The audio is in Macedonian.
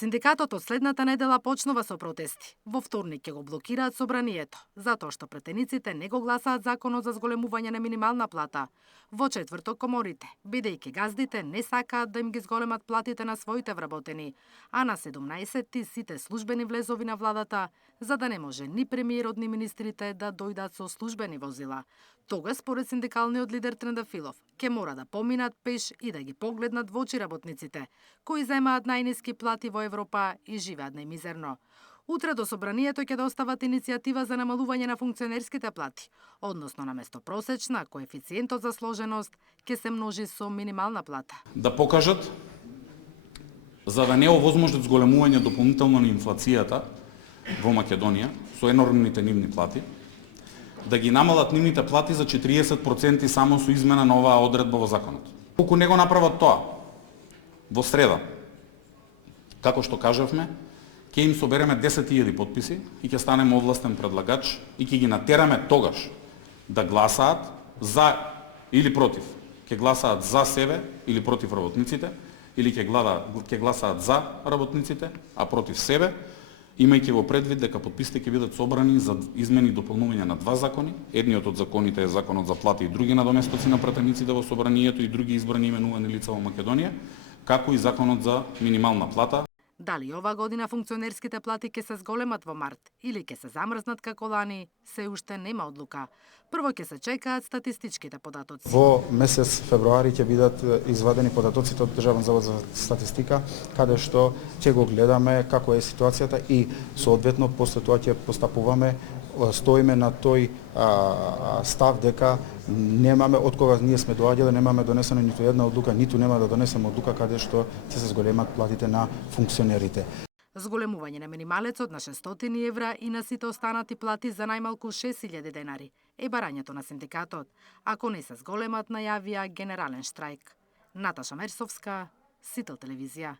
Синдикатот од следната недела почнува со протести. Во вторник ќе го блокираат собранието, затоа што претениците не го гласаат законот за зголемување на минимална плата. Во четврток коморите, бидејќи газдите не сакаат да им ги зголемат платите на своите вработени, а на 17 сите службени влезови на владата, за да не може ни премиерот ни министрите да дојдат со службени возила. Тога, според синдикалниот лидер Трендафилов, ќе мора да поминат пеш и да ги погледнат во очи работниците, кои земаат најниски плати во Европа и живеат најмизерно. Утре до собранието ќе достават иницијатива за намалување на функционерските плати, односно наместо просечна, коефициентот за сложеност ќе се множи со минимална плата. Да покажат, за да не овозможат зголемување дополнително на инфлацијата во Македонија со енормните нивни плати, да ги намалат нивните плати за 40% само со измена на оваа одредба во законот. Колку не го направат тоа, во среда, како што кажавме, ќе им собереме 10.000 потписи и ќе станеме овластен предлагач и ќе ги натераме тогаш да гласаат за или против. Ќе гласаат за себе или против работниците, или ќе гласаат за работниците, а против себе, имајќи во предвид дека потписите ќе бидат собрани за измени и дополнување на два закони. Едниот од законите е законот за плати и други надоместоци на претениците во собранието и други избрани именувани лица во Македонија, како и законот за минимална плата. Дали ова година функционерските плати ќе се зголемат во март или ќе се замрзнат како лани, се уште нема одлука. Прво ќе се чекаат статистичките податоци. Во месец февруари ќе бидат извадени податоците од Државен завод за статистика, каде што ќе го гледаме како е ситуацијата и соодветно после тоа ќе постапуваме, стоиме на тој став дека немаме, од кога ние сме доаѓале, немаме донесено ниту една одлука, ниту нема да донесеме одлука каде што ќе се зголемат платите на функционерите. Зголемување на минималецот на 600 евра и на сите останати плати за најмалку 6.000 денари е барањето на синдикатот. Ако не се зголемат, најавија генерален штрајк. Наташа Мерсовска, Сител телевизија.